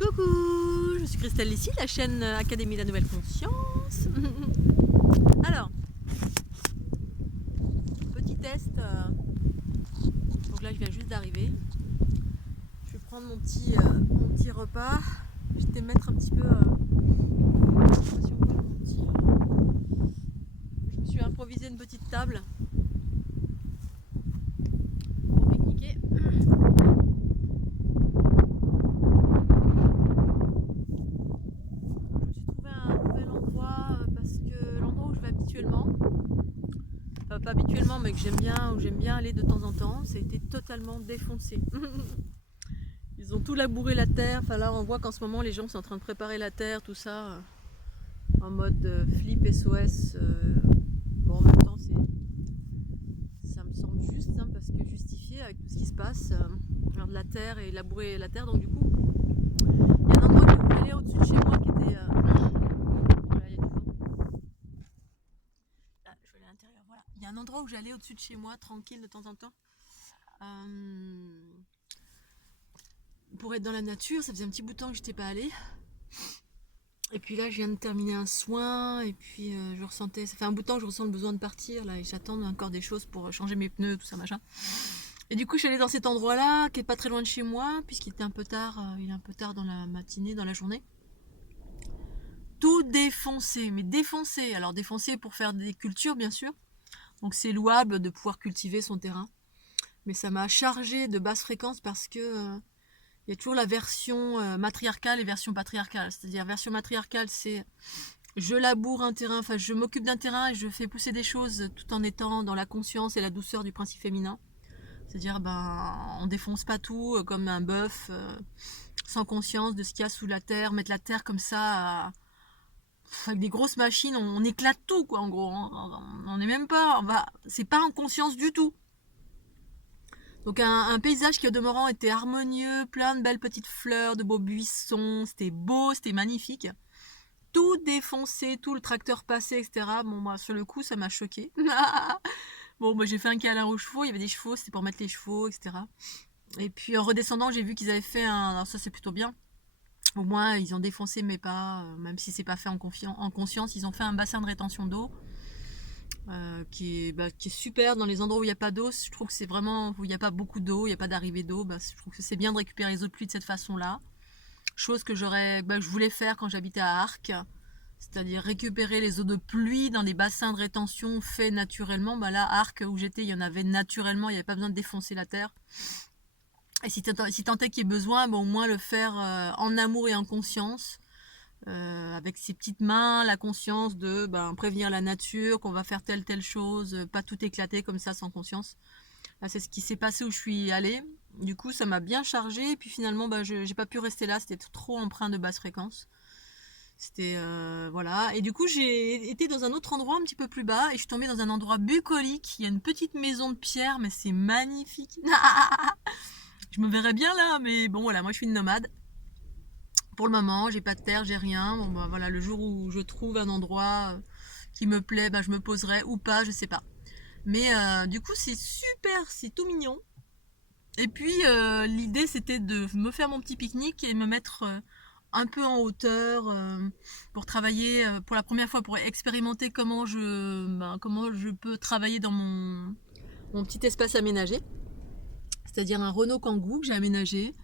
Coucou, je suis Christelle ici, la chaîne Académie de la Nouvelle Conscience. Alors, petit test. Donc là, je viens juste d'arriver. Je vais prendre mon petit repas. Je vais te mettre un petit peu. Je sais pas si on voit mon petit. Je me suis improvisé une petite table pour pique-niquer. Pas habituellement, mais que j'aime bien aller de temps en temps, ça a été totalement défoncé. Ils ont tout labouré la terre. Enfin là, on voit qu'en ce moment, les gens sont en train de préparer la terre, tout ça, en mode flip SOS. Bon, en même temps, ça me semble juste, hein, parce que justifié avec tout ce qui se passe, faire de la terre et labourer la terre. Donc du coup, il y a un endroit où j'allais au-dessus de chez moi qui était... voilà, il y a du vent. Là, je vais aller à l'intérieur. Voilà. Il y a un endroit où j'allais au-dessus de chez moi, tranquille de temps en temps. Pour être dans la nature, ça faisait un petit bout de temps que je n'étais pas allée. Et puis là, je viens de terminer un soin, et puis je ressentais, ça fait un bout de temps que je ressens le besoin de partir, là, et j'attends encore des choses pour changer mes pneus, tout ça, machin. Et du coup, je suis allée dans cet endroit-là, qui est pas très loin de chez moi, puisqu'il était un peu tard, il est un peu tard dans la matinée, dans la journée. Tout défoncé, mais défoncé. Alors défoncé pour faire des cultures, bien sûr. Donc c'est louable de pouvoir cultiver son terrain. Mais ça m'a chargé de basse fréquence parce que il y a toujours la version matriarcale et version patriarcale. C'est-à-dire version matriarcale, c'est je laboure un terrain, enfin je m'occupe d'un terrain et je fais pousser des choses tout en étant dans la conscience et la douceur du principe féminin. C'est-à-dire on défonce pas tout comme un bœuf sans conscience de ce qu'il y a sous la terre, mettre la terre comme ça avec des grosses machines, on éclate tout quoi en gros. On n'est même pas, c'est pas en conscience du tout. Donc un paysage qui au demeurant était harmonieux, plein de belles petites fleurs, de beaux buissons, c'était beau, c'était magnifique. Tout défoncé, tout le tracteur passé, etc. Bon, moi, sur le coup, ça m'a choqué. Bon, moi, j'ai fait un câlin aux chevaux, il y avait des chevaux, c'était pour mettre les chevaux, etc. Et puis en redescendant, j'ai vu qu'ils avaient fait un... Alors ça, c'est plutôt bien. Au moins, ils ont défoncé mes pas, même si c'est pas fait en conscience, ils ont fait un bassin de rétention d'eau. Qui est super dans les endroits où il n'y a pas d'eau. Je trouve que c'est vraiment où il n'y a pas beaucoup d'eau, il n'y a pas d'arrivée d'eau. Je trouve que c'est bien de récupérer les eaux de pluie de cette façon-là. Chose que je voulais faire quand j'habitais à Arques, c'est-à-dire récupérer les eaux de pluie dans des bassins de rétention faits naturellement. Là, à Arques où j'étais, il y en avait naturellement, il n'y avait pas besoin de défoncer la terre. Et si tant est qu'il y ait besoin, au moins le faire en amour et en conscience. Avec ses petites mains, la conscience de prévenir la nature, qu'on va faire telle chose, pas tout éclater comme ça sans conscience. Là, c'est ce qui s'est passé où je suis allée. Du coup, ça m'a bien chargé. Et puis finalement, j'ai pas pu rester là. C'était trop empreint de basse fréquence. C'était voilà. Et du coup, j'ai été dans un autre endroit un petit peu plus bas et je suis tombée dans un endroit bucolique. Il y a une petite maison de pierre, mais c'est magnifique. Je me verrais bien là, mais bon voilà, moi je suis une nomade. Pour le moment, j'ai pas de terre, j'ai rien. Voilà, le jour où je trouve un endroit qui me plaît, je me poserai ou pas, je sais pas. Mais du coup, c'est super, c'est tout mignon. Et puis, l'idée, c'était de me faire mon petit pique-nique et me mettre un peu en hauteur pour travailler pour la première fois, pour expérimenter comment je peux travailler dans mon petit espace aménagé. C'est-à-dire un Renault Kangoo que j'ai aménagé.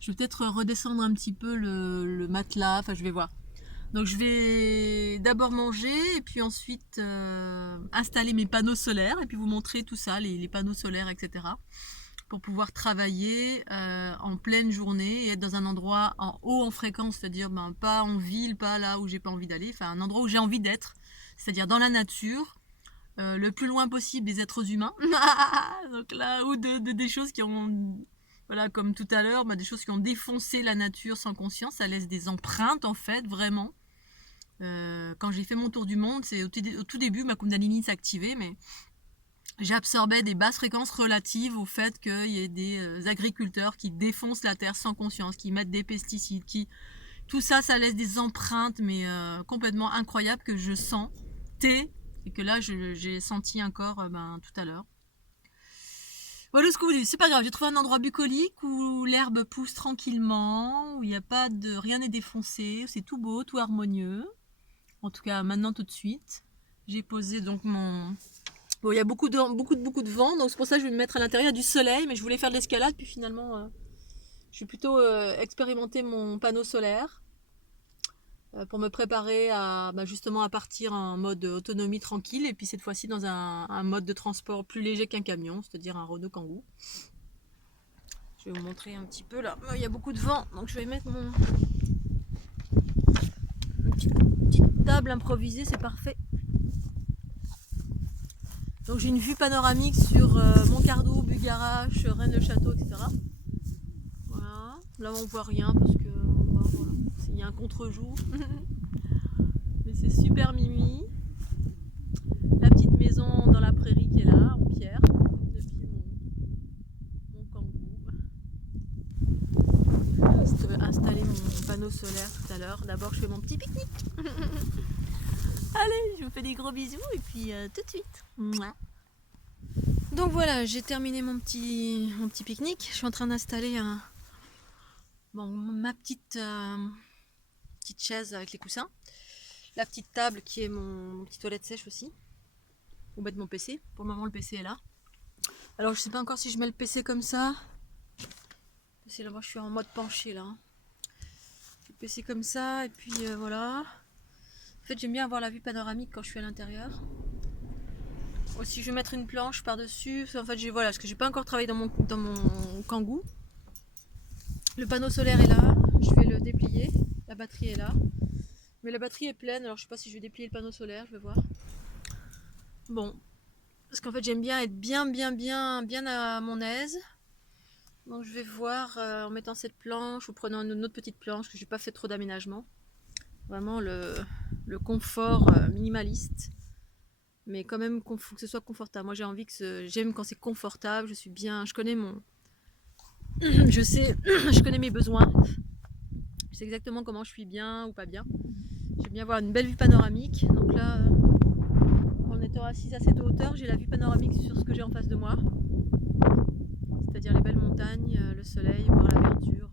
Je vais peut-être redescendre un petit peu le matelas, enfin je vais voir. Donc je vais d'abord manger et puis ensuite installer mes panneaux solaires et puis vous montrer tout ça, les panneaux solaires, etc. Pour pouvoir travailler en pleine journée et être dans un endroit en haut en fréquence, c'est-à-dire pas en ville, pas là où j'ai pas envie d'aller, enfin un endroit où j'ai envie d'être, c'est-à-dire dans la nature, le plus loin possible des êtres humains. Donc là, ou des choses qui ont, voilà, comme tout à l'heure, des choses qui ont défoncé la nature sans conscience, ça laisse des empreintes en fait, vraiment. Quand j'ai fait mon tour du monde, c'est au tout début, ma Kundalini s'activait, mais j'absorbais des basses fréquences relatives au fait qu'il y ait des agriculteurs qui défoncent la terre sans conscience, qui mettent des pesticides, tout ça, ça laisse des empreintes, mais complètement incroyables que je sentais et que là, j'ai senti encore tout à l'heure. Voilà ce que vous dites, c'est pas grave, j'ai trouvé un endroit bucolique où l'herbe pousse tranquillement, où il n'y a pas de... rien n'est défoncé, c'est tout beau, tout harmonieux. En tout cas, maintenant tout de suite. J'ai posé donc mon... Bon, il y a beaucoup de vent, donc c'est pour ça que je vais me mettre à l'intérieur. Il y a du soleil, mais je voulais faire de l'escalade, puis finalement, je vais plutôt expérimenter mon panneau solaire pour me préparer à justement à partir en mode autonomie tranquille, et puis cette fois-ci dans un mode de transport plus léger qu'un camion, c'est-à-dire un Renault Kangoo. Je vais vous montrer un petit peu là. Il y a beaucoup de vent, donc je vais mettre une petite table improvisée, c'est parfait. Donc j'ai une vue panoramique sur Montcardou, Bugarache, Rennes-le-Château, etc. Voilà. Là on voit rien parce que voilà, il y a un contre-jour. Mais c'est super mimi. La petite maison dans la prairie qui est là, en pierre, depuis mon Kangoo. Je vais installer mon panneau solaire tout à l'heure. D'abord je fais mon petit pique-nique. Allez, je vous fais des gros bisous et puis tout de suite. Mouah. Donc voilà, j'ai terminé mon petit pique-nique. Je suis en train d'installer ma petite chaise avec les coussins. La petite table qui est mon petit toilette sèche aussi. Pour mettre mon PC. Pour le moment, le PC est là. Alors, je sais pas encore si je mets le PC comme ça. C'est là, moi, je suis en mode penché là. Le PC comme ça, et puis voilà. En fait, j'aime bien avoir la vue panoramique quand je suis à l'intérieur. Aussi, je vais mettre une planche par-dessus. En fait, voilà, parce que j'ai pas encore travaillé dans mon Kangoo. Le panneau solaire est là. Je vais le déplier. La batterie est là. Mais la batterie est pleine, alors je sais pas si je vais déplier le panneau solaire, je vais voir. Bon, parce qu'en fait j'aime bien être bien à mon aise. Donc je vais voir en mettant cette planche ou prenant une autre petite planche, que j'ai pas fait trop d'aménagement. Vraiment le confort minimaliste. Mais quand même, il faut que ce soit confortable. Moi j'ai envie que j'aime quand c'est confortable, je suis bien, je connais je connais mes besoins. Je sais exactement comment je suis bien ou pas bien. J'aime bien avoir une belle vue panoramique. Donc là, en étant assise à cette hauteur, j'ai la vue panoramique sur ce que j'ai en face de moi. C'est-à-dire les belles montagnes, le soleil, voir la verdure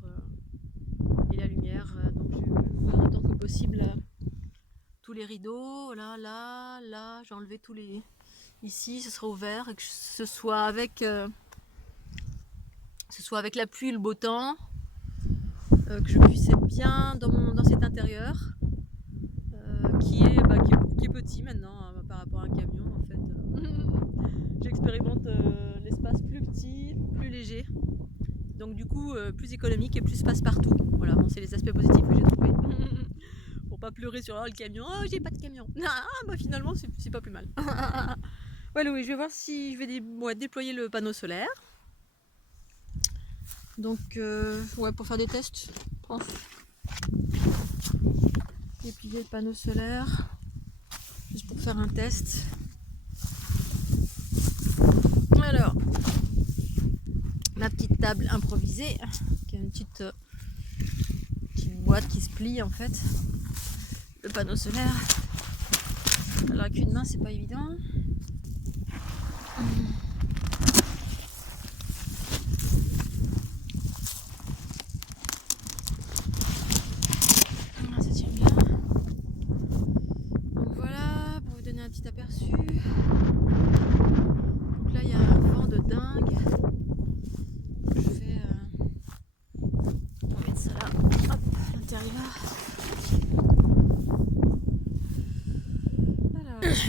et la lumière. Donc je vais ouvrir autant que possible tous les rideaux. Là. J'ai enlevé tous les... Ici, ce sera ouvert et que ce soit avec la pluie et le beau temps. Que je puisse être bien dans cet intérieur. Qui est petit maintenant par rapport à un camion en fait. J'expérimente l'espace plus petit, plus léger, donc du coup plus économique et plus passe-partout. Voilà, bon, c'est les aspects positifs que j'ai trouvés. Pour pas pleurer sur le camion, oh j'ai pas de camion. Finalement c'est pas plus mal. Voilà, oui, je vais voir si je vais déployer le panneau solaire. Donc pour faire des tests, je pense. Déplier le panneau solaire juste pour faire un test. Alors, ma petite table improvisée qui a une petite boîte qui se plie en fait. Le panneau solaire, alors avec une main c'est pas évident. Ça tient bien. Donc voilà, pour vous donner un petit aperçu. Donc là il y a un vent de dingue. Je vais mettre ça là, hop, à l'intérieur.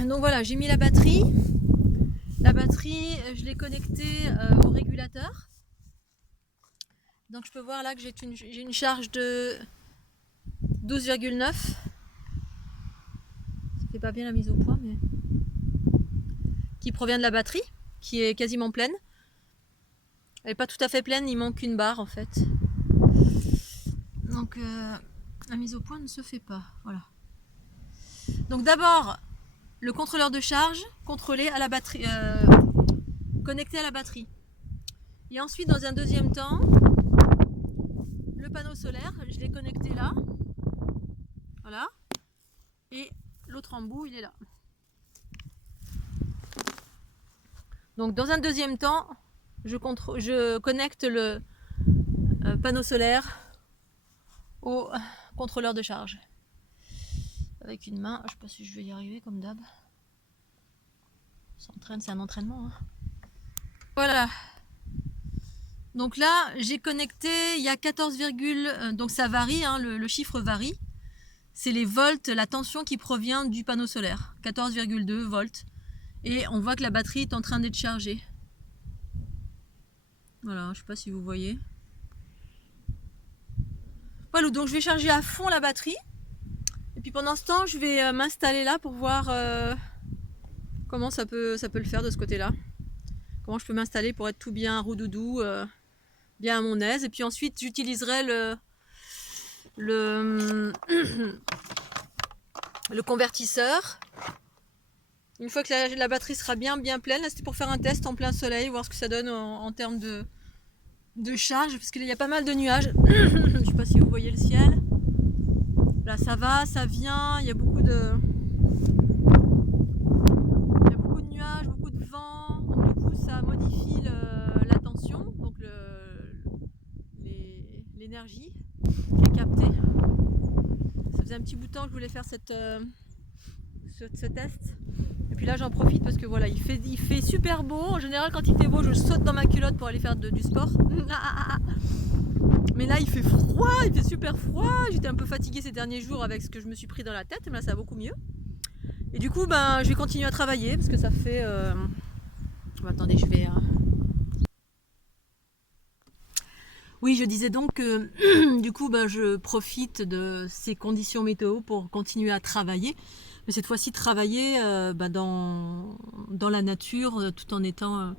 Donc voilà, j'ai mis la batterie. La batterie, je l'ai connectée au régulateur. Donc je peux voir là que j'ai une charge de 12,9. Ça fait pas bien la mise au point, mais qui provient de la batterie, qui est quasiment pleine. Elle n'est pas tout à fait pleine, il manque une barre en fait. Donc la mise au point ne se fait pas. Voilà. Donc d'abord le contrôleur de charge contrôlé à la batterie, connecté à la batterie. Et ensuite dans un deuxième temps, le panneau solaire, je l'ai connecté là. Voilà. Et l'autre embout, il est là. Donc dans un deuxième temps, je connecte le panneau solaire au contrôleur de charge. Avec une main, je sais pas si je vais y arriver comme d'hab. C'est un entraînement. Hein. Voilà. Donc là, j'ai connecté, il y a 14, donc ça varie, hein, le chiffre varie. C'est les volts, la tension qui provient du panneau solaire. 14,2 volts. Et on voit que la batterie est en train d'être chargée. Voilà, je ne sais pas si vous voyez. Voilà, donc je vais charger à fond la batterie. Et puis pendant ce temps, je vais m'installer là pour voir comment ça peut le faire de ce côté-là. Comment je peux m'installer pour être tout bien roudoudou, bien à mon aise. Et puis ensuite, j'utiliserai le convertisseur. Une fois que la batterie sera bien pleine, là c'était pour faire un test en plein soleil, voir ce que ça donne en termes de charge, parce qu'il y a pas mal de nuages. Je ne sais pas si vous voyez le ciel. Là ça va, ça vient, il y a beaucoup de nuages, beaucoup de vent, donc du coup ça modifie la tension, donc l'énergie qui est captée. Ça faisait un petit bout de temps que je voulais faire ce test. Et puis là j'en profite parce que voilà, il fait super beau. En général quand il fait beau je saute dans ma culotte pour aller faire du sport. Mais là il fait froid, il fait super froid. J'étais un peu fatiguée ces derniers jours avec ce que je me suis pris dans la tête, mais là ça va beaucoup mieux. Et du coup je vais continuer à travailler parce que ça fait... attendez, je vais... Oui, je disais donc que du coup je profite de ces conditions météo pour continuer à travailler. Mais cette fois-ci travailler dans la nature tout en ayant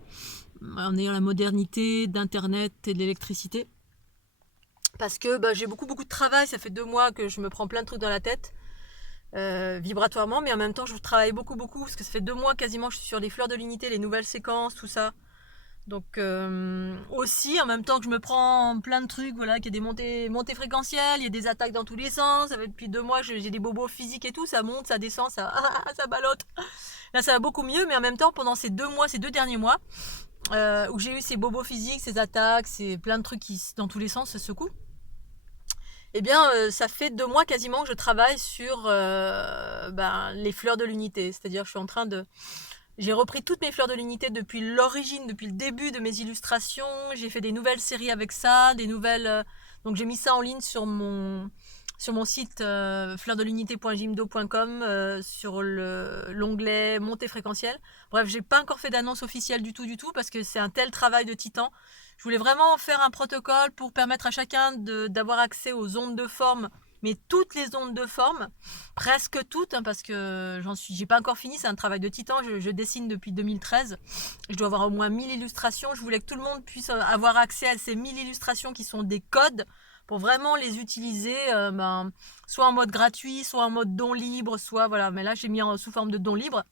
la modernité d'internet et de l'électricité. Parce que j'ai beaucoup de travail, ça fait 2 mois que je me prends plein de trucs dans la tête. Vibratoirement, mais en même temps je travaille beaucoup parce que ça fait 2 mois quasiment que je suis sur les fleurs de l'unité, les nouvelles séquences, tout ça. Donc aussi en même temps que je me prends plein de trucs, voilà, qu'il y a des montées fréquentielles, il y a des attaques dans tous les sens, ça fait depuis 2 mois j'ai des bobos physiques et tout, ça monte, ça descend, ça ballotte. Là ça va beaucoup mieux, mais en même temps pendant ces 2 derniers mois, où j'ai eu ces bobos physiques, ces attaques, c'est plein de trucs qui dans tous les sens se secouent. Eh bien, ça fait 2 mois quasiment que je travaille sur les fleurs de l'unité. C'est-à-dire, je suis en train de... J'ai repris toutes mes fleurs de l'unité depuis l'origine, depuis le début de mes illustrations. J'ai fait des nouvelles séries avec ça, des nouvelles... Donc j'ai mis ça en ligne sur mon site fleurdelunité.jimdo.com sur l'onglet montée fréquentielle. Bref, j'ai pas encore fait d'annonce officielle du tout parce que c'est un tel travail de titan. Je voulais vraiment faire un protocole pour permettre à chacun d'avoir accès aux ondes de forme, mais toutes les ondes de forme, presque toutes, hein, parce que j'ai pas encore fini, c'est un travail de titan, je dessine depuis 2013, je dois avoir au moins 1000 illustrations, je voulais que tout le monde puisse avoir accès à ces 1000 illustrations qui sont des codes, pour vraiment les utiliser, soit en mode gratuit, soit en mode don libre, soit voilà, mais là j'ai mis sous forme de don libre,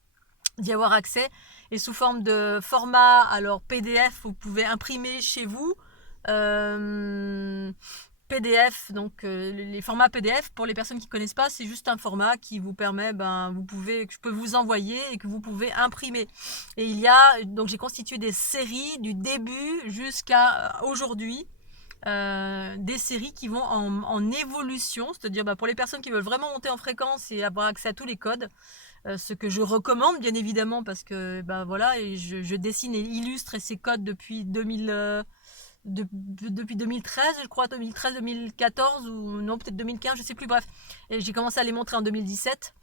d'y avoir accès, et sous forme de format, alors PDF, vous pouvez imprimer chez vous, PDF, donc les formats PDF, pour les personnes qui ne connaissent pas, c'est juste un format qui vous permet, que je peux vous envoyer et que vous pouvez imprimer. Et donc j'ai constitué des séries du début jusqu'à aujourd'hui, des séries qui vont en évolution, c'est-à-dire pour les personnes qui veulent vraiment monter en fréquence et avoir accès à tous les codes, ce que je recommande bien évidemment parce que voilà, et je dessine et illustre ces codes depuis 2013, je crois, 2014 ou non, peut-être 2015, je sais plus, bref. Et j'ai commencé à les montrer en 2017.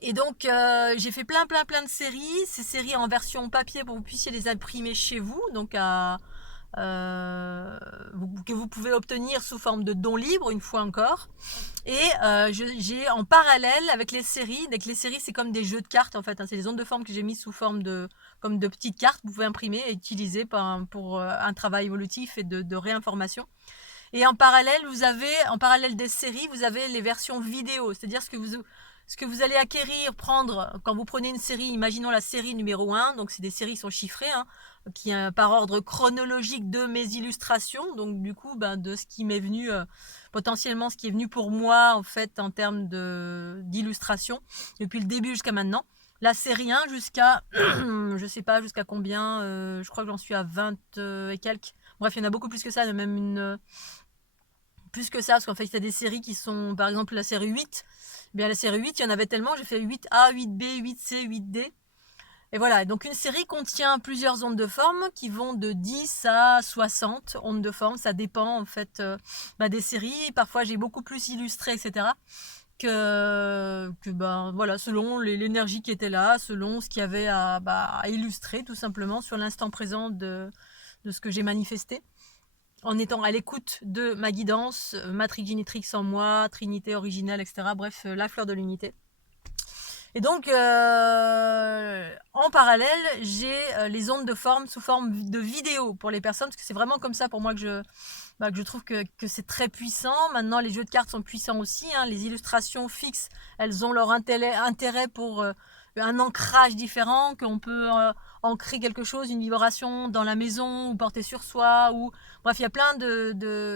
Et donc j'ai fait plein de séries, ces séries en version papier pour que vous puissiez les imprimer chez vous, donc que vous pouvez obtenir sous forme de don libre une fois encore. Et j'ai en parallèle avec les séries, c'est comme des jeux de cartes en fait, hein, c'est des ondes de forme que j'ai mis sous forme comme de petites cartes que vous pouvez imprimer et utiliser pour un travail évolutif et de réinformation. Et en parallèle des séries, vous avez les versions vidéo, c'est-à-dire ce que vous allez acquérir, prendre quand vous prenez une série, imaginons la série numéro 1, donc c'est des séries qui sont chiffrées, hein, qui est par ordre chronologique de mes illustrations, donc du coup de ce qui m'est venu, potentiellement ce qui est venu pour moi en fait en termes d'illustration, depuis le début jusqu'à maintenant. la série 1 jusqu'à, je sais pas jusqu'à combien, je crois que j'en suis à 20 et quelques. Bref, il y en a beaucoup plus que ça, il y en a même plus que ça, parce qu'en fait, il y a des séries qui sont, par exemple, la série 8. Eh bien, la série 8, il y en avait tellement, j'ai fait 8A, 8B, 8C, 8D. Et voilà, donc une série contient plusieurs ondes de forme qui vont de 10 à 60 ondes de forme. Ça dépend en fait des séries. Parfois j'ai beaucoup plus illustré, etc. Que voilà, selon l'énergie qui était là, selon ce qu'il y avait à illustrer tout simplement sur l'instant présent de ce que j'ai manifesté. En étant à l'écoute de ma guidance, Matrix Genitrix en moi, Trinité originelle, etc. Bref, la fleur de l'unité. Et donc, en parallèle, j'ai les ondes de forme sous forme de vidéo pour les personnes, parce que c'est vraiment comme ça pour moi que je trouve que c'est très puissant. Maintenant, les jeux de cartes sont puissants aussi. Hein. Les illustrations fixes, elles ont leur intérêt pour un ancrage différent, qu'on peut ancrer quelque chose, une vibration dans la maison, ou porter sur soi, ou... Bref, il y a plein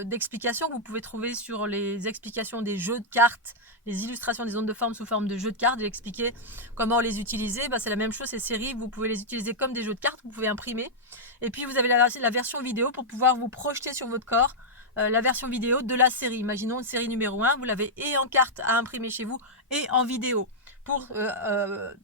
d'explications que vous pouvez trouver sur les explications des jeux de cartes, les illustrations des ondes de forme sous forme de jeux de cartes. J'ai expliqué comment les utiliser. C'est la même chose, ces séries, vous pouvez les utiliser comme des jeux de cartes, vous pouvez imprimer. Et puis vous avez la version vidéo pour pouvoir vous projeter sur votre corps la version vidéo de la série. Imaginons une série numéro 1, vous l'avez et en carte à imprimer chez vous et en vidéo pour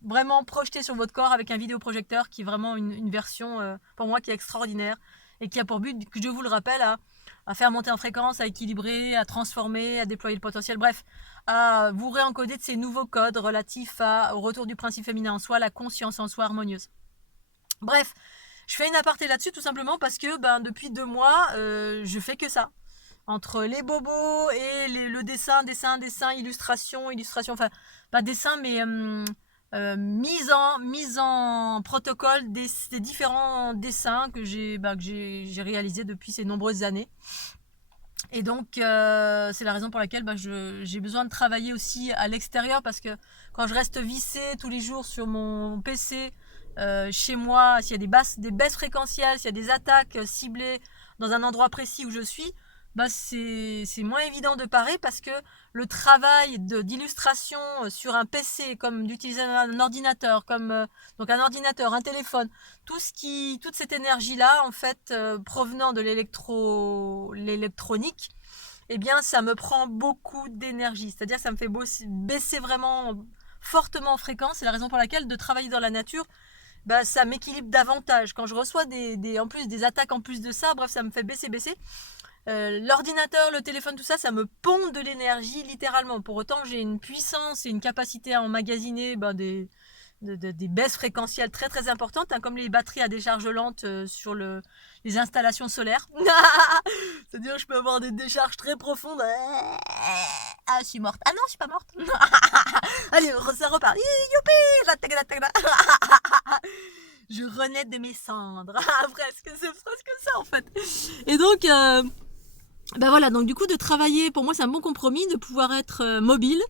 vraiment projeter sur votre corps avec un vidéoprojecteur qui est vraiment une version pour moi qui est extraordinaire et qui a pour but, que je vous le rappelle, à faire monter en fréquence, à équilibrer, à transformer, à déployer le potentiel, bref, à vous réencoder de ces nouveaux codes relatifs au retour du principe féminin en soi, la conscience en soi harmonieuse. Bref, je fais une aparté là-dessus tout simplement parce que depuis 2 mois, je fais que ça. Entre les bobos et le dessin, illustration, enfin, pas dessin, mais mise en protocole des différents dessins que j'ai réalisés depuis ces nombreuses années. Et donc, c'est la raison pour laquelle j'ai besoin de travailler aussi à l'extérieur, parce que quand je reste vissée tous les jours sur mon PC, chez moi, s'il y a des baisses fréquentielles, s'il y a des attaques ciblées dans un endroit précis où je suis, c'est moins évident de parer, parce que le travail d'illustration sur un PC, comme d'utiliser un ordinateur, donc un ordinateur, un téléphone, toute cette énergie-là, en fait, provenant de l'électronique, eh bien, ça me prend beaucoup d'énergie. C'est-à-dire que ça me fait baisser vraiment fortement en fréquence. C'est la raison pour laquelle de travailler dans la nature, ça m'équilibre davantage. Quand je reçois en plus des attaques en plus de ça, bref, ça me fait baisser. L'ordinateur, le téléphone, tout ça, ça me pompe de l'énergie littéralement. Pour autant, j'ai une puissance et une capacité à emmagasiner des baisses fréquentielles très très importantes, hein, comme les batteries à décharge lente sur les installations solaires. C'est-à-dire que je peux avoir des décharges très profondes. Ah, je suis morte. Ah non, je suis pas morte. Allez, ça repart. Youpi. Je renais de mes cendres. C'est presque ça en fait. Et donc, voilà, donc du coup de travailler, pour moi c'est un bon compromis de pouvoir être mobile,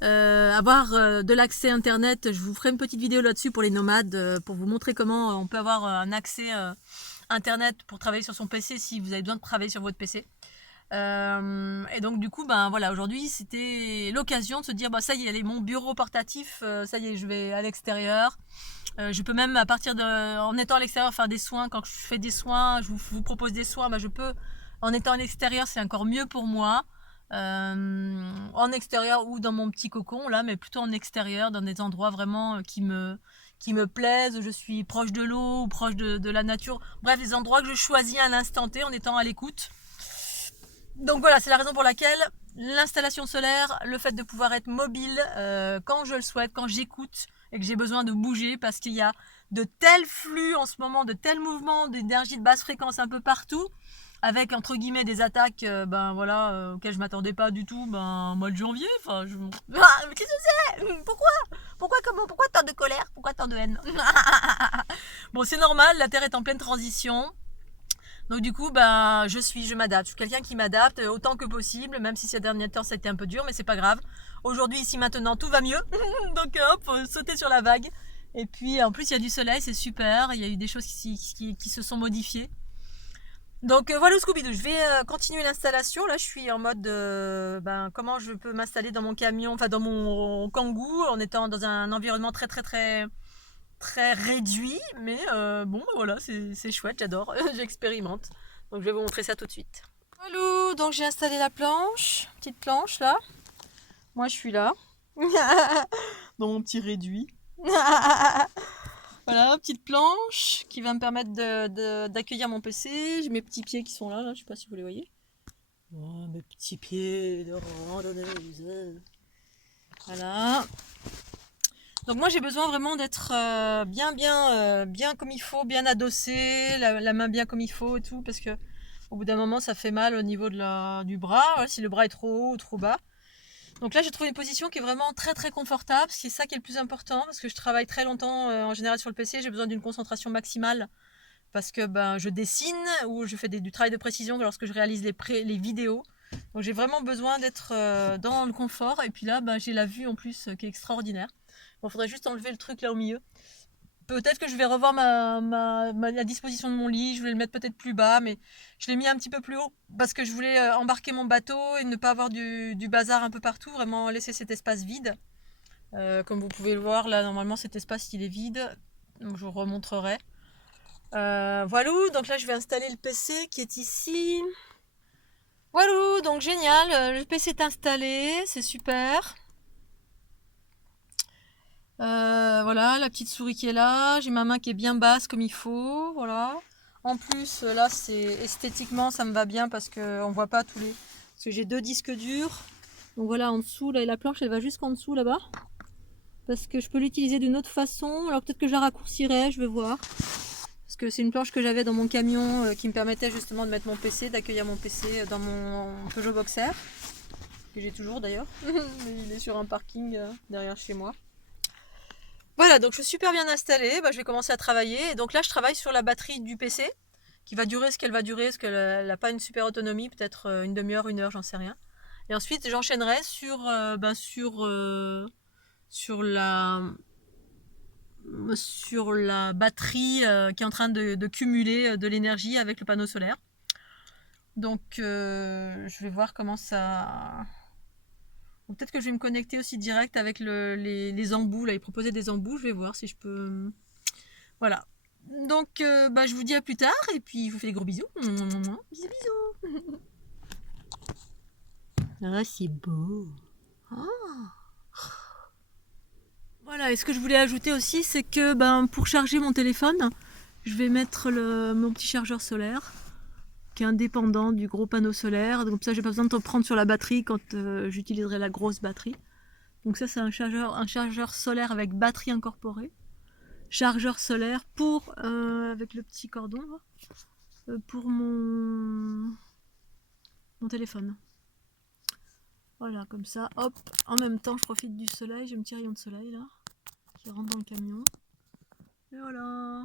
avoir de l'accès internet. Je vous ferai une petite vidéo là-dessus pour les nomades, pour vous montrer comment on peut avoir un accès internet pour travailler sur son PC si vous avez besoin de travailler sur votre PC. Et donc du coup voilà, aujourd'hui c'était l'occasion de se dire ça y est, mon bureau portatif, ça y est, je vais à l'extérieur. Je peux même en étant à l'extérieur faire des soins. Quand je fais des soins, je vous propose des soins, je peux, en étant à l'extérieur, c'est encore mieux pour moi. En extérieur ou dans mon petit cocon là, mais plutôt en extérieur, dans des endroits vraiment qui me plaisent. Je suis proche de l'eau ou proche de la nature. Bref, des endroits que je choisis à l'instant T en étant à l'écoute. Donc voilà, c'est la raison pour laquelle l'installation solaire, le fait de pouvoir être mobile quand je le souhaite, quand j'écoute et que j'ai besoin de bouger, parce qu'il y a de tels flux en ce moment, de tels mouvements d'énergie de basse fréquence un peu partout, avec entre guillemets des attaques auxquelles je m'attendais pas du tout au mois de janvier. Enfin, mais qu'est-ce que c'est ? Pourquoi tant de colère ? Pourquoi tant de haine ? Bon, c'est normal, la Terre est en pleine transition. Donc du coup, je m'adapte. Je suis quelqu'un qui m'adapte autant que possible, même si ces derniers temps ça a été un peu dur, mais c'est pas grave. Aujourd'hui, ici, maintenant, tout va mieux. Donc hop, sauter sur la vague. Et puis en plus, il y a du soleil, c'est super. Il y a eu des choses qui se sont modifiées. Donc voilà Scooby-Doo, je vais continuer l'installation. Là, je suis en mode comment je peux m'installer dans mon camion, enfin dans mon Kangoo, en étant dans un environnement très très très très réduit, mais bon, voilà, c'est chouette, j'adore, j'expérimente. Donc je vais vous montrer ça tout de suite. Voilà, donc j'ai installé la planche, petite planche là. Moi je suis là, dans mon petit réduit. Voilà, petite planche qui va me permettre d'accueillir mon PC. J'ai mes petits pieds qui sont là, je sais pas si vous les voyez. Oh, mes petits pieds de randonneuse. Voilà. Donc moi j'ai besoin vraiment d'être bien comme il faut, bien adossé, la main bien comme il faut et tout, parce que au bout d'un moment ça fait mal au niveau du bras, si le bras est trop haut ou trop bas. Donc là j'ai trouvé une position qui est vraiment très très confortable, c'est ça qui est le plus important, parce que je travaille très longtemps en général sur le PC, j'ai besoin d'une concentration maximale, parce que je dessine ou je fais du travail de précision lorsque je réalise les vidéos. Donc j'ai vraiment besoin d'être dans le confort, et puis là j'ai la vue en plus qui est extraordinaire. Bon, faudrait juste enlever le truc là au milieu. Peut-être que je vais revoir la disposition de mon lit, je vais le mettre peut-être plus bas, mais je l'ai mis un petit peu plus haut parce que je voulais embarquer mon bateau et ne pas avoir du bazar un peu partout, vraiment laisser cet espace vide. Comme vous pouvez le voir, là normalement cet espace il est vide, donc je vous remontrerai. Voilà, donc là je vais installer le PC qui est ici. Voilà, donc génial, le PC est installé, c'est super. Voilà, la petite souris qui est là, j'ai ma main qui est bien basse comme il faut, voilà. En plus, là, c'est esthétiquement, ça me va bien parce qu'on voit pas tous les... Parce que j'ai 2 disques durs. Donc voilà, en dessous, là, et la planche, elle va jusqu'en dessous, là-bas. Parce que je peux l'utiliser d'une autre façon. Alors peut-être que je la raccourcirai, je vais voir. Parce que c'est une planche que j'avais dans mon camion qui me permettait justement de mettre mon PC, d'accueillir mon PC dans mon Peugeot Boxer. Que j'ai toujours d'ailleurs. Il est sur un parking derrière chez moi. Voilà, donc je suis super bien installée, je vais commencer à travailler. Et donc là, je travaille sur la batterie du PC, qui va durer ce qu'elle va durer, parce qu'elle n'a pas une super autonomie, peut-être une demi-heure, 1 heure, j'en sais rien. Et ensuite, j'enchaînerai sur la batterie qui est en train de cumuler de l'énergie avec le panneau solaire. Donc, je vais voir comment ça... Peut-être que je vais me connecter aussi direct avec les embouts. Là, ils proposaient des embouts. Je vais voir si je peux... Voilà. Donc, je vous dis à plus tard. Et puis, je vous fais des gros bisous. Bisous, bisous. Ah, c'est beau. Ah. Voilà. Et ce que je voulais ajouter aussi, c'est que pour charger mon téléphone, je vais mettre mon petit chargeur solaire qui est indépendant du gros panneau solaire. Donc ça, j'ai pas besoin de prendre sur la batterie quand j'utiliserai la grosse batterie. Donc ça, c'est un chargeur solaire avec batterie incorporée. Chargeur solaire avec le petit cordon pour mon téléphone. Voilà, comme ça, hop, en même temps, je profite du soleil. J'ai un petit rayon de soleil là qui rentre dans le camion. Et voilà.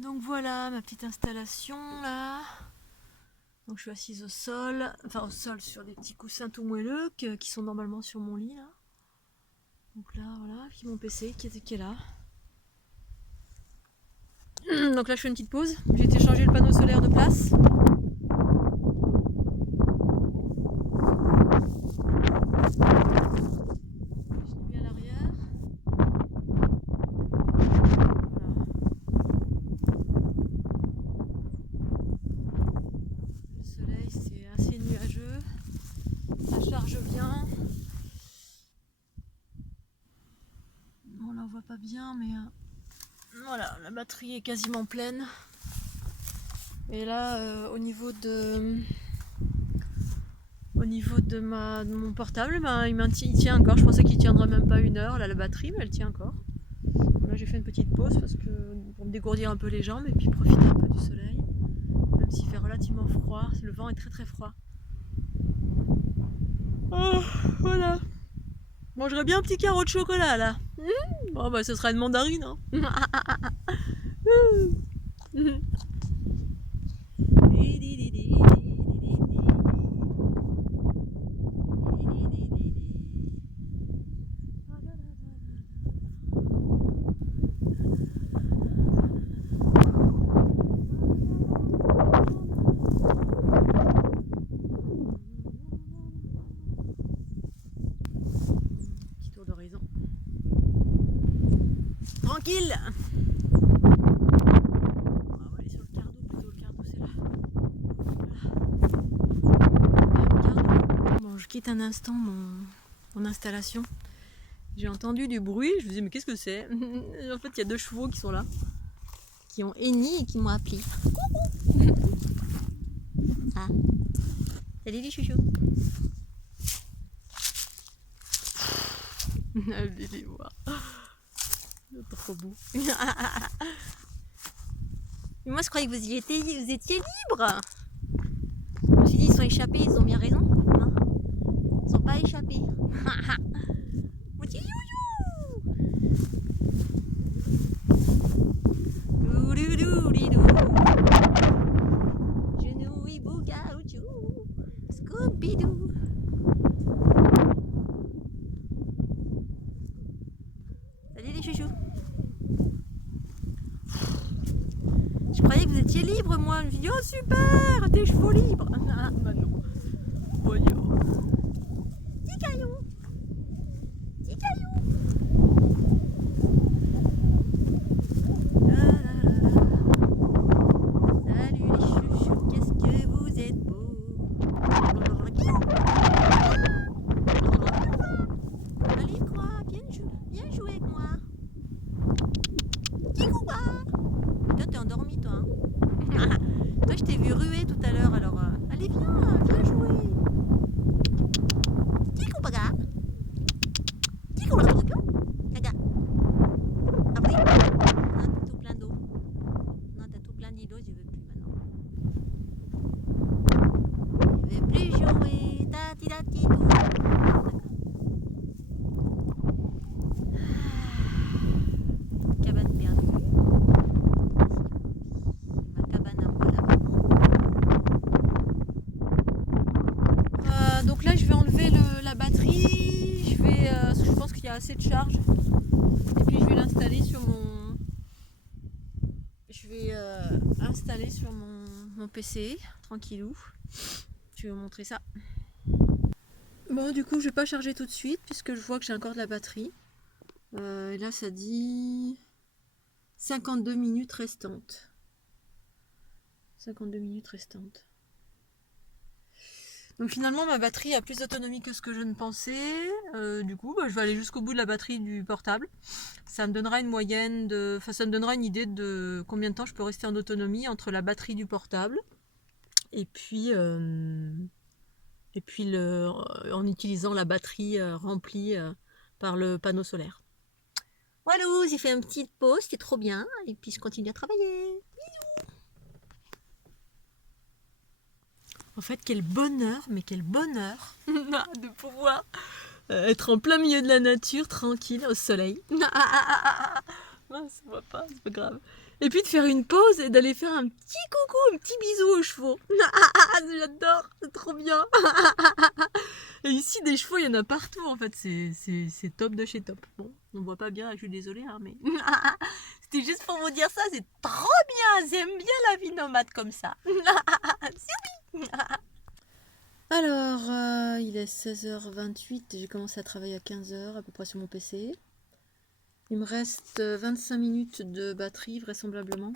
Donc voilà ma petite installation là. Donc je suis assise au sol, sur des petits coussins tout moelleux qui sont normalement sur mon lit là. Donc là voilà, puis mon PC qui est là. Donc là je fais une petite pause, j'ai été changer le panneau solaire de place. Pas bien, mais voilà, la batterie est quasiment pleine. Et là, au niveau de mon portable, il tient encore. Je pensais qu'il tiendrait même pas 1 heure là, la batterie, mais elle tient encore. Là, j'ai fait une petite pause pour me dégourdir un peu les jambes et puis profiter un peu du soleil, même s'il fait relativement froid. Le vent est très très froid. Oh, voilà. Je mangerais bien un petit carreau de chocolat là. Bon ce sera une mandarine hein. Petit tour d'horizon. tranquille. On va aller sur le cardo plutôt, le cardo c'est là. Voilà. Bon, je quitte un instant mon installation. J'ai entendu du bruit, je me disais mais qu'est-ce que c'est? En fait il y a 2 chevaux qui sont là, qui ont henni et qui m'ont appelé. Ah. Salut les chouchous. Allez les voir. Trop beau. Mais moi je croyais que vous étiez libre. Je me suis dit ils sont échappés, ils ont bien raison. Hein, ils sont pas échappés. Mon petit joujou. Doudoudoudidou. Genouille bougaouchou. Scooby-Doo. Salut les chouchous. Je croyais que vous étiez libre, moi. Je me suis dit, oh super, des chevaux libres. Ah, bah non. Voyons. Petit caillou. Petit caillou. La, la, la, la. Salut les chouchous, qu'est-ce que vous êtes beaux. Allez quoi, viens jouer avec moi. Kikouba. Toi t'es endormi toi hein. Toi je t'ai vu ruer tout à l'heure alors allez viens jouer. Kikoubaga. Kikoubaga. Gaga. Ah oui. Ah, t'as tout plein d'eau. Non t'as tout plein d'eau, je veux plus maintenant. Je veux plus jouer. Tati tati tout. Cabane perdue. Donc là je vais enlever la batterie, parce que je pense qu'il y a assez de charge et puis je vais l'installer sur mon PC tranquillou. Je vais vous montrer ça. Bon du coup je vais pas charger tout de suite puisque je vois que j'ai encore de la batterie. Et là ça dit 52 minutes restantes. 52 minutes restantes. Donc finalement ma batterie a plus d'autonomie que ce que je ne pensais. Du coup je vais aller jusqu'au bout de la batterie du portable. Ça me donnera une moyenne de. Enfin ça me donnera une idée de combien de temps je peux rester en autonomie entre la batterie du portable et puis en utilisant la batterie remplie par le panneau solaire. Voilà, j'ai fait une petite pause, c'était trop bien. Et puis je continue à travailler. En fait, quel bonheur, mais quel bonheur de pouvoir être en plein milieu de la nature, tranquille, au soleil. Non, ça va pas, c'est pas grave. Et puis de faire une pause et d'aller faire un petit coucou, un petit bisou aux chevaux. J'adore, c'est trop bien. Et ici, des chevaux, il y en a partout, en fait, c'est top de chez top. Bon, on voit pas bien, je suis désolée, hein, mais c'était juste pour vous dire ça, c'est trop bien. J'aime bien la vie nomade comme ça. Alors, il est 16h28, j'ai commencé à travailler à 15h à peu près sur mon PC. Il me reste 25 minutes de batterie vraisemblablement,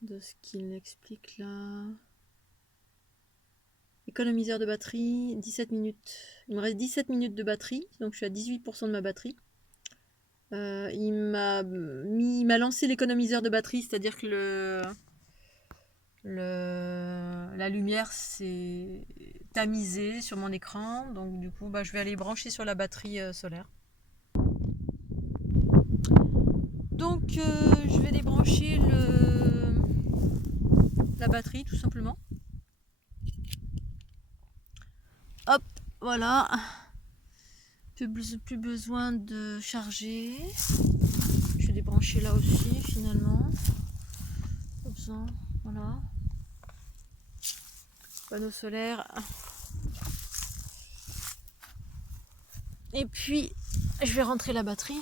de ce qu'il explique là. Économiseur de batterie, 17 minutes. Il me reste 17 minutes de batterie, donc je suis à 18% de ma batterie. Il m'a lancé l'économiseur de batterie, c'est-à-dire que la lumière s'est tamisée sur mon écran, donc du coup je vais aller brancher sur la batterie solaire. Donc je vais débrancher la batterie tout simplement. Hop, voilà. Plus besoin de charger. Je vais débrancher là aussi finalement. Comme ça, voilà. Panneau solaire. Et puis je vais rentrer la batterie.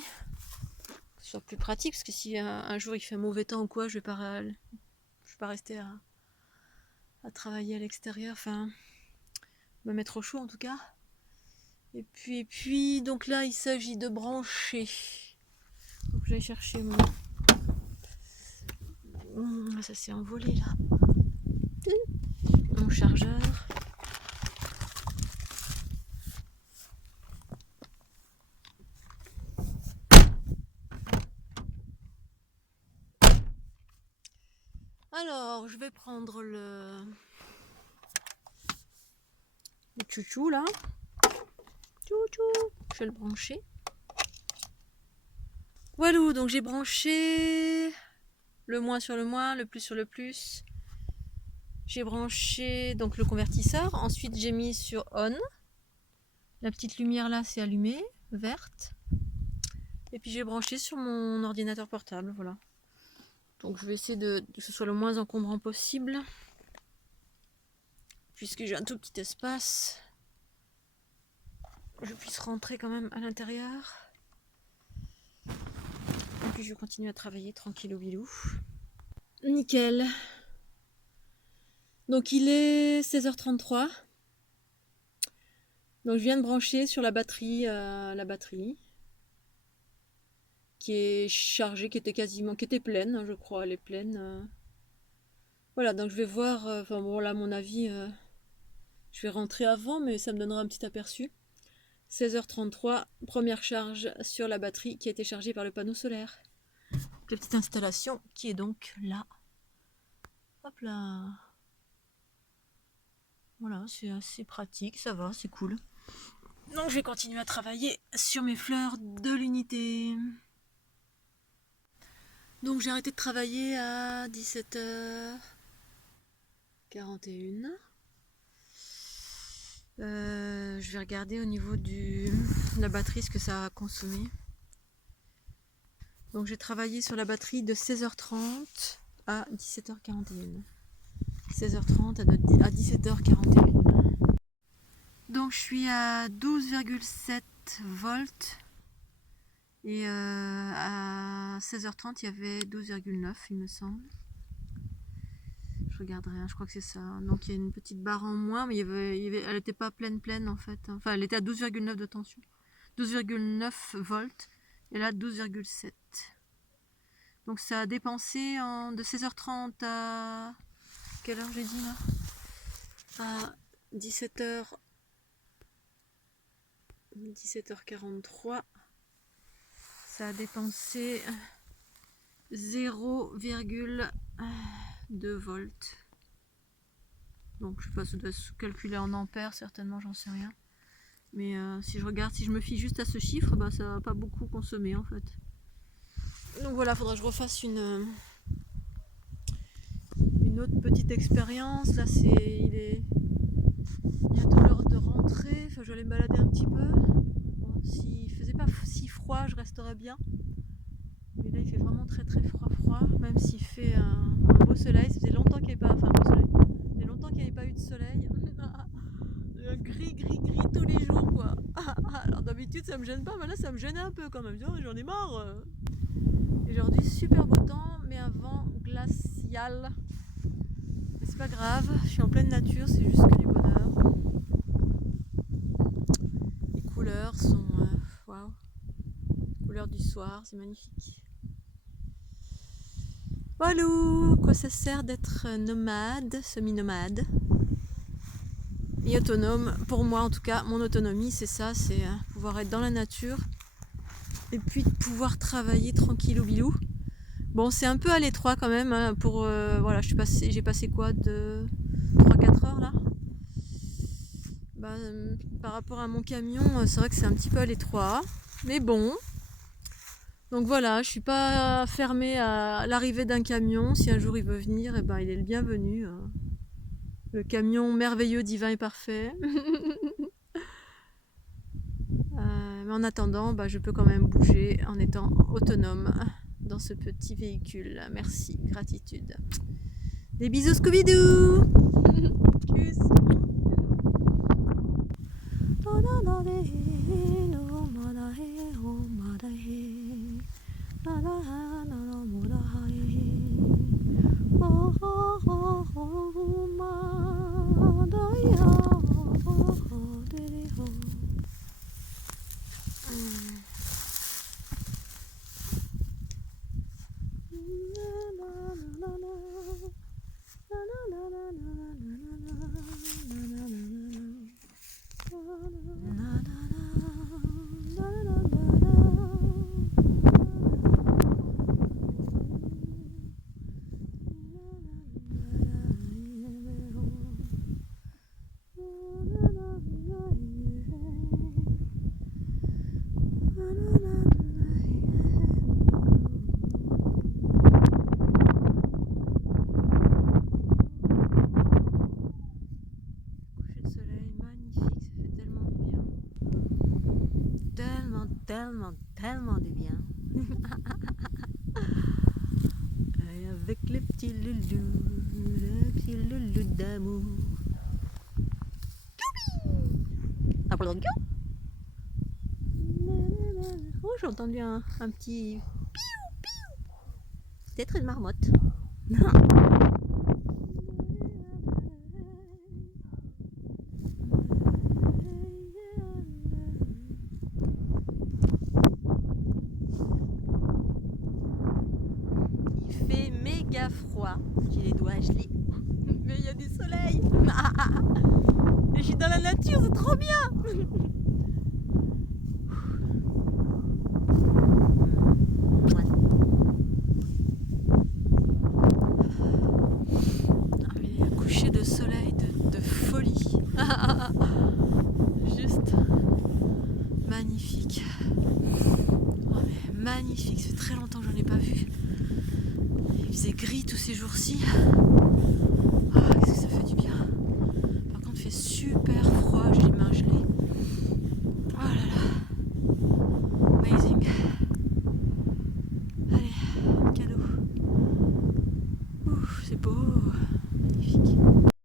Que ce soit plus pratique parce que si un jour il fait mauvais temps ou quoi, je vais pas rester à travailler à l'extérieur. Enfin, me mettre au chaud en tout cas. Et puis donc là il s'agit de brancher. Donc que j'aille chercher mon... Ça s'est envolé là. Mon chargeur. Alors, je vais prendre le chouchou là. Chouchou, je vais le brancher. Voilà, donc j'ai branché le moins sur le moins, le plus sur le plus. J'ai branché donc le convertisseur. Ensuite, j'ai mis sur on. La petite lumière là, c'est allumée, verte. Et puis j'ai branché sur mon ordinateur portable, voilà. Donc je vais essayer que ce soit le moins encombrant possible. Puisque j'ai un tout petit espace. Je puisse rentrer quand même à l'intérieur. Et puis je vais continuer à travailler tranquillou bilou. Nickel. Donc il est 16h33. Donc je viens de brancher sur la batterie qui est chargée, qui était pleine, hein, je crois, elle est pleine. Voilà, donc je vais voir, enfin bon là à mon avis, je vais rentrer avant, mais ça me donnera un petit aperçu. 16h33, première charge sur la batterie qui a été chargée par le panneau solaire. La petite installation qui est donc là. Hop là. Voilà, c'est assez pratique, ça va, c'est cool. Donc je vais continuer à travailler sur mes fleurs de l'unité. Donc j'ai arrêté de travailler à 17h41. Je vais regarder au niveau de la batterie ce que ça a consommé. Donc j'ai travaillé sur la batterie de 16h30 à 17h41. 16h30 à 17h41. Donc je suis à 12,7 volts. Et à 16h30 il y avait 12,9 il me semble. Je regarderai, hein, je crois que c'est ça. Donc il y a une petite barre en moins, mais elle n'était pas pleine en fait. Enfin elle était à 12,9 de tension. 12,9 volts. Et là 12,7. Donc ça a dépensé de 16h30 à... Quelle heure j'ai dit là? À 17h43. Ça a dépensé 0,2 volts. Donc je sais pas, ça doit se calculer en ampères, certainement, j'en sais rien. Mais si je me fie juste à ce chiffre, bah, ça va pas beaucoup consommer en fait. Donc voilà, il faudra que je refasse une autre petite expérience. Là il est bientôt l'heure de rentrer, enfin, je vais aller me balader un petit peu. Bon, s'il faisait pas si froid, je resterais bien. Mais là il fait vraiment très froid, même s'il fait un beau soleil. Ça faisait longtemps qu'il n'y avait pas, enfin un beau soleil. Ça faisait longtemps qu'il n'y avait pas eu de soleil. Gris tous les jours quoi. Alors d'habitude ça me gêne pas, mais là ça me gênait un peu quand même. J'en ai marre. Et aujourd'hui super beau temps, mais un vent glacial. Mais c'est pas grave, je suis en pleine nature, c'est juste que du bonheur. Les couleurs sont waouh. Couleurs du soir, c'est magnifique. Voilà, quoi ça sert d'être nomade, semi-nomade et autonome. Pour moi en tout cas, mon autonomie c'est ça, c'est pouvoir être dans la nature et puis pouvoir travailler tranquille au bilou. Bon, c'est un peu à l'étroit quand même, hein, pour voilà, j'ai passé quoi de 3-4 heures là. Bah, par rapport à mon camion, c'est vrai que c'est un petit peu à l'étroit, mais bon. Donc voilà, je suis pas fermée à l'arrivée d'un camion. Si un jour il veut venir, eh ben, il est le bienvenu. Le camion merveilleux, divin et parfait. Mais en attendant, bah, je peux quand même bouger en étant autonome dans ce petit véhicule. Merci, gratitude. Des bisous Scooby-Doo. Tchuss. tellement, tellement du bien. Et avec les petits loulous d'amour. Oh, j'ai entendu un petit piou, piou. Peut-être une marmotte. Il fait méga froid. J'ai les doigts gelés. Mais il y a du soleil. Et je suis dans la nature, c'est trop bien. Un coucher de soleil de folie. Juste magnifique. Oh, mais magnifique, ça fait très longtemps que j'en ai pas vu. Il faisait gris tous ces jours-ci. Ah, qu'est-ce que ça fait du bien. Par contre, il fait super froid, j'ai les mains gelées.